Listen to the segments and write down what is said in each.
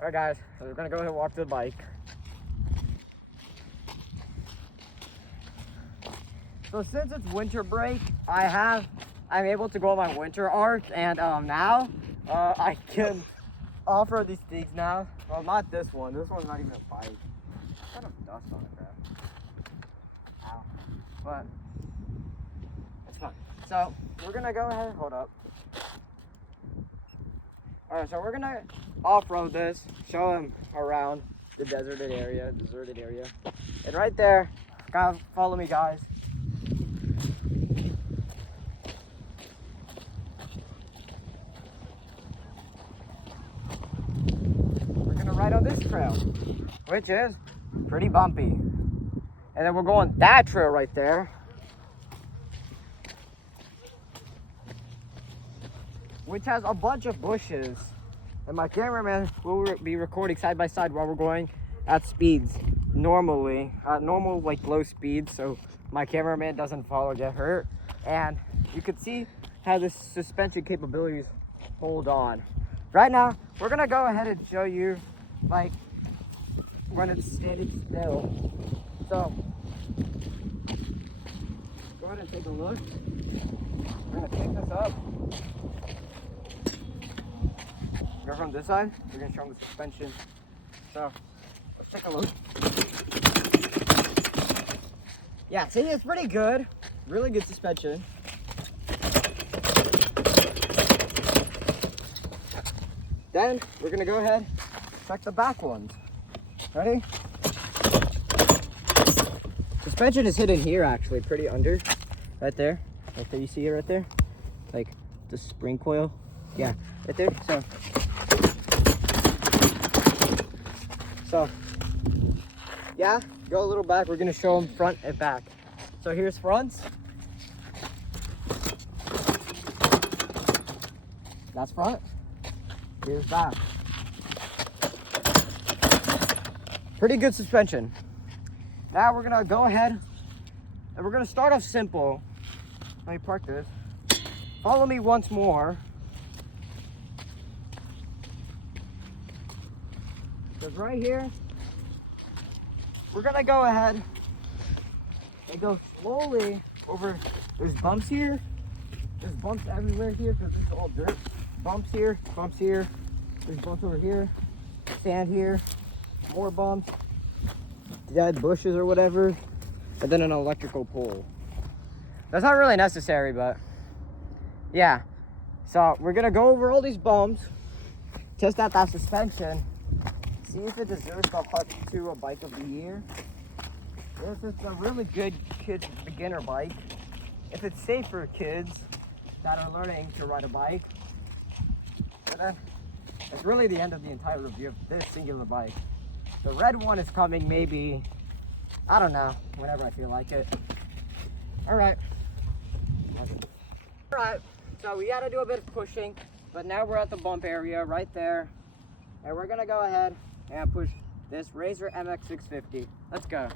Alright guys, so we're gonna go ahead and walk to the bike. So since it's winter break, I'm able to go on my winter arc, and now I can off-road these things now. Well, not this one. This one's not even a bike. There's kind of dust on it, bro. Ow. But it's fun. So we're gonna go ahead. Hold up. All right, so we're gonna off-road this, show him around the deserted area, and right there, gotta follow me, guys. We're gonna ride on this trail, which is pretty bumpy, and then we're going that trail right there, which has a bunch of bushes, and my cameraman will be recording side by side while we're going at speeds normally, normal like low speeds, so my cameraman doesn't fall or get hurt. And you can see how the suspension capabilities hold on. Right now, we're gonna go ahead and show you like when it's standing still. So go ahead and take a look. We're gonna pick this up. Go from this side, we're gonna show them the suspension. So let's take a look. Yeah, see, it's pretty good. Really good suspension. Then we're gonna go ahead and check the back ones. Ready? Suspension is hidden here, actually, pretty under. Right there. Right there, you see it right there? Like the spring coil. Yeah, right there. So, yeah, go a little back. We're gonna show them front and back. So here's fronts. That's front. Here's back. Pretty good suspension. Now we're gonna go ahead and we're gonna start off simple. Let me park this. Follow me once more. Because right here, we're gonna go ahead and go slowly over. There's bumps here. There's bumps everywhere here because it's all dirt. Bumps here, bumps here. There's bumps over here. Sand here. More bumps. Dead bushes or whatever. And then an electrical pole. That's not really necessary, but yeah. So we're gonna go over all these bumps. Test out that suspension. See if it deserves the Hut to a bike of the year. If it's a really good kid's beginner bike. If it's safe for kids that are learning to ride a bike. But then it's really the end of the entire review of this singular bike. The red one is coming maybe, I don't know, whenever I feel like it. Alright. Alright, so we gotta do a bit of pushing, but now we're at the bump area right there. And we're gonna go ahead and push this Razor mx650. Let's go.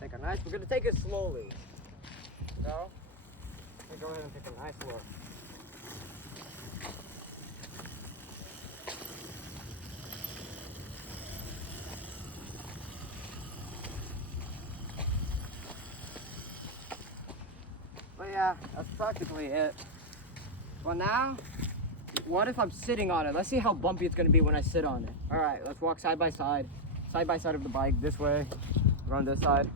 We're gonna take it slowly. So, let's go ahead and take a nice look. But yeah, that's practically it. Well now, what if I'm sitting on it? Let's see how bumpy it's gonna be when I sit on it. All right, let's walk side by side of the bike this way, run this side.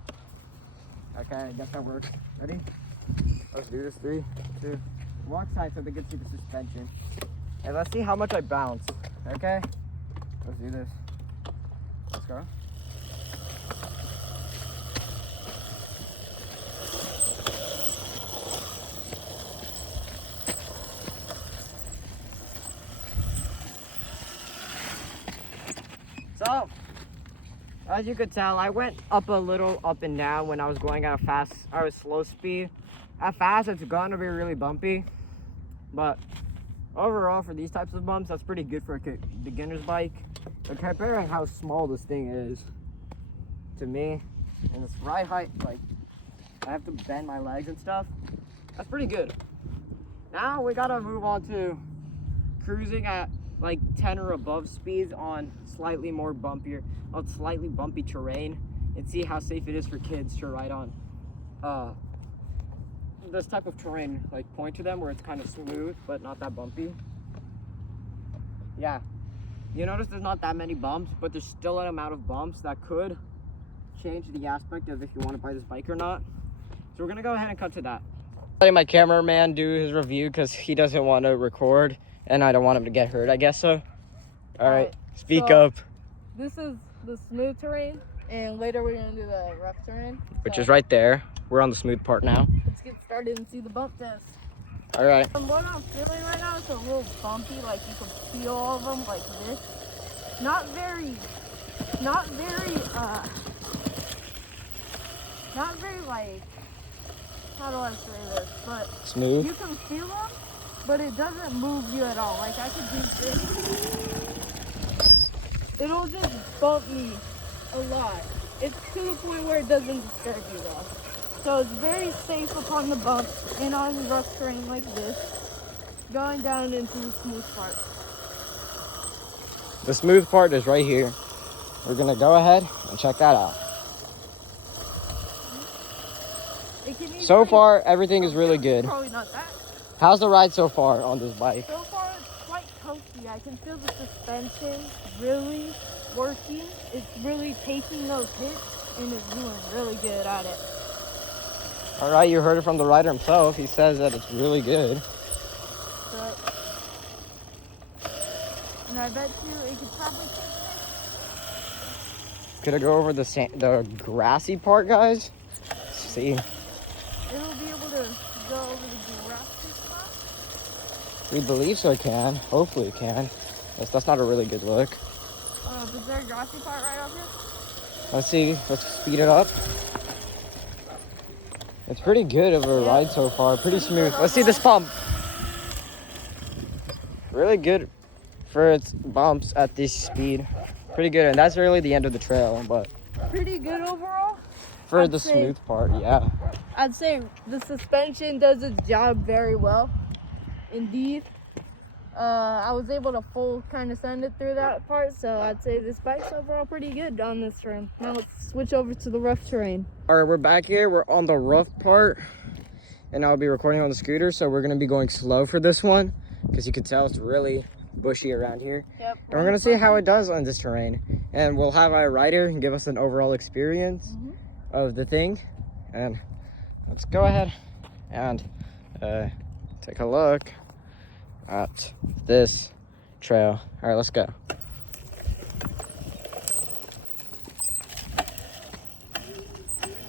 Okay, I guess that works. Ready? Let's do this, 3, 2. Walk side so they can see the suspension. And let's see how much I bounce, okay? Let's do this. Let's go. So, as you could tell, I went up a little up and down when I was going at a slow speed. At fast, it's gonna be really bumpy. But overall, for these types of bumps, that's pretty good for a beginner's bike. But comparing how small this thing is to me, and this ride height, like, I have to bend my legs and stuff, that's pretty good. Now we gotta move on to cruising at like 10 or above speeds on slightly bumpy terrain, and see how safe it is for kids to ride on this type of terrain. Like point to them where it's kind of smooth but not that bumpy. Yeah, you notice there's not that many bumps, but there's still an amount of bumps that could change the aspect of if you want to buy this bike or not. So we're gonna go ahead and cut to that. Letting my cameraman do his review because he doesn't want to record and I don't want him to get hurt, I guess so. All right, speak up. This is the smooth terrain, and later we're gonna do the rough terrain. Which is right there. We're on the smooth part now. Let's get started and see the bump test. All right. What I'm feeling right now is a little bumpy, like you can feel all of them like this. Not very like, how do I say this? But smooth. You can feel them, but it doesn't move you at all. Like I could do this. It'll just bump me a lot. It's to the point where it doesn't disturb you though. So it's very safe upon the bump and on rough terrain like this, going down into the smooth part. The smooth part is right here. We're gonna go ahead and check that out. So far, everything is really good. Probably not that. How's the ride so far on this bike? So far, it's quite coasty. I can feel the suspension really working. It's really taking those hits and it's doing really good at it. All right, you heard it from the rider himself. He says that it's really good. And I bet you it could probably take this. Could I go over the grassy part, guys? Let's see. It'll be able to go over the grassy spot? We believe so it can. Hopefully it can. That's not a really good look. Is there a grassy part right up here? Let's see. Let's speed it up. It's pretty good of a ride so far. Pretty smooth. Let's see this bump. Really good for its bumps at this speed. Pretty good. And that's really the end of the trail, but pretty good overall. For the smooth part, yeah. I'd say the suspension does its job very well. Indeed. I was able to full kind of send it through that part, so I'd say this bike's overall pretty good on this terrain. Now let's switch over to the rough terrain. All right, we're back here. We're on the rough part, and I'll be recording on the scooter, so we're gonna be going slow for this one, because you can tell it's really bushy around here. Yep. And we're gonna see how it does on this terrain, and we'll have our rider give us an overall experience of the thing. And let's go ahead and take a look at this trail. All right, let's go.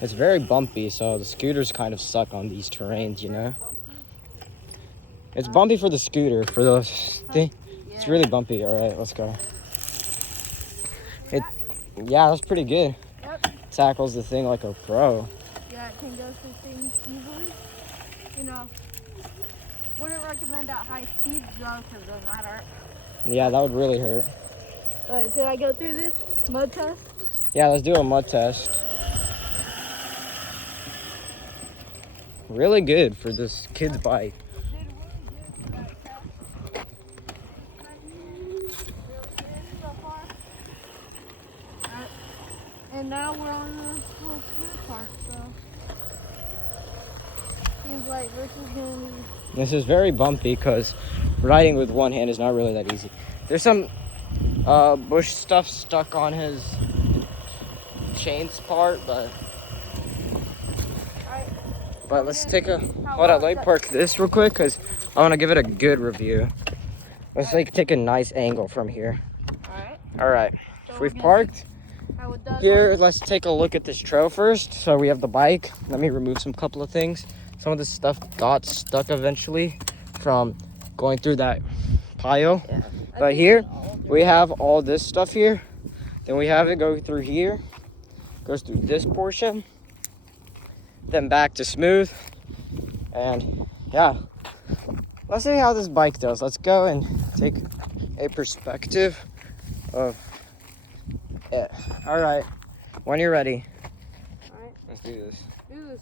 It's very bumpy, so the scooters kind of suck on these terrains, you know. It's bumpy for the scooter. For the thing, it's really bumpy. All right, let's go. Yeah, that's pretty good. Yep. Tackles the thing like a pro. Yeah, it can go through things easily. You know, wouldn't recommend at high speeds though, because it might hurt. Yeah, that would really hurt. Alright, should I go through this mud test? Yeah, let's do a mud test. Really good for this kid's bike. And now we're on the little smooth part, so seems like this is going to be... This is very bumpy because riding with one hand is not really that easy. There's some bush stuff stuck on his chains part, but let's take a hold on. Let me park this real quick because I want to give it a good review. Let's take a nice angle from here. All right. So we've parked here. Let's take a look at this trail first. So we have the bike. Let me remove some couple of things. Some of this stuff got stuck eventually from going through that pile. Yeah. But here we have all this stuff here. Then we have it go through here. Goes through this portion. Then back to smooth. And yeah. Let's see how this bike does. Let's go and take a perspective of it. All right. When you're ready. All right. Let's do this. Do this.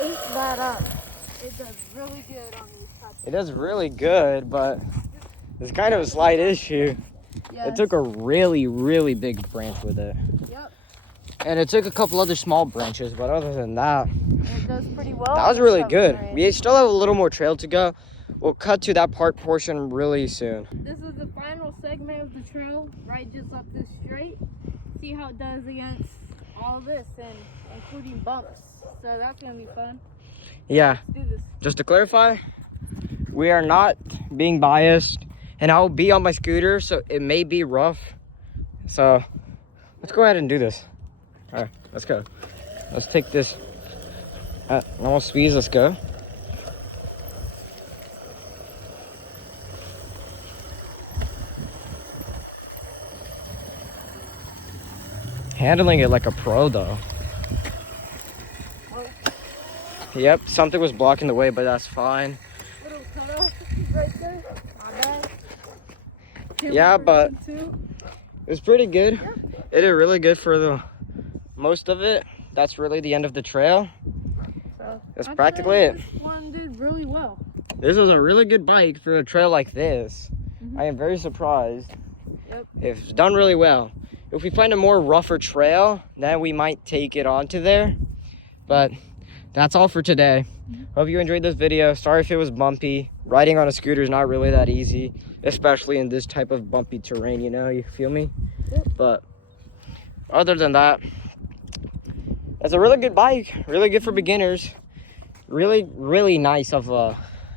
Ate that up. It does really good on these types. It does really good, but it's kind of a slight issue. Yes. It took a really, really big branch with it. Yep. And it took a couple other small branches, but other than that, It does pretty well. that was really good. We still have a little more trail to go. We'll cut to that portion really soon. This is the final segment of the trail, right just up this straight. See how it does against all this, and including bumps. So that's gonna be fun. Yeah. Let's do this. Just to clarify, we are not being biased, and I'll be on my scooter, so it may be rough. So let's go ahead and do this. All right, let's go. Let's take this at normal speeds. Let's go. Handling it like a pro, though. Yep, something was blocking the way, but that's fine. Little cutoff right there. Not bad. Yeah, but it was pretty good. It did really good for the most of it. That's really the end of the trail. So That's practically it. This one did really well. This was a really good bike for a trail like this. I am very surprised. Yep. It's done really well. If we find a more rougher trail, then we might take it onto there. But that's all for today. Hope you enjoyed this video. Sorry if it was bumpy. Riding on a scooter is not really that easy, especially in this type of bumpy terrain, you know, you feel me? Yep. But other than that, it's a really good bike, really good for beginners. Really, really nice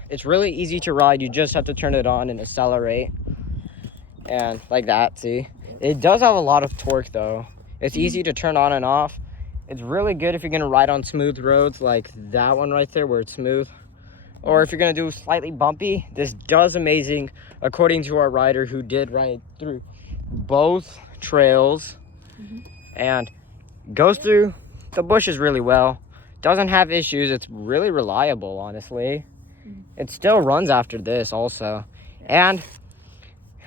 it's really easy to ride. You just have to turn it on and accelerate. And like that, see? It does have a lot of torque though. It's easy to turn on and off. It's really good if you're gonna ride on smooth roads like that one right there where it's smooth. Or if you're gonna do slightly bumpy, this does amazing according to our rider who did ride through both trails and goes through the bushes really well. Doesn't have issues. It's really reliable, honestly. It still runs after this also. And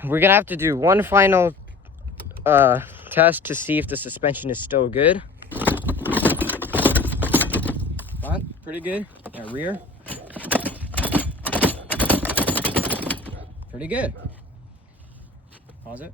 we're gonna have to do one final test to see if the suspension is still good. Front, pretty good. And rear, pretty good. Pause it.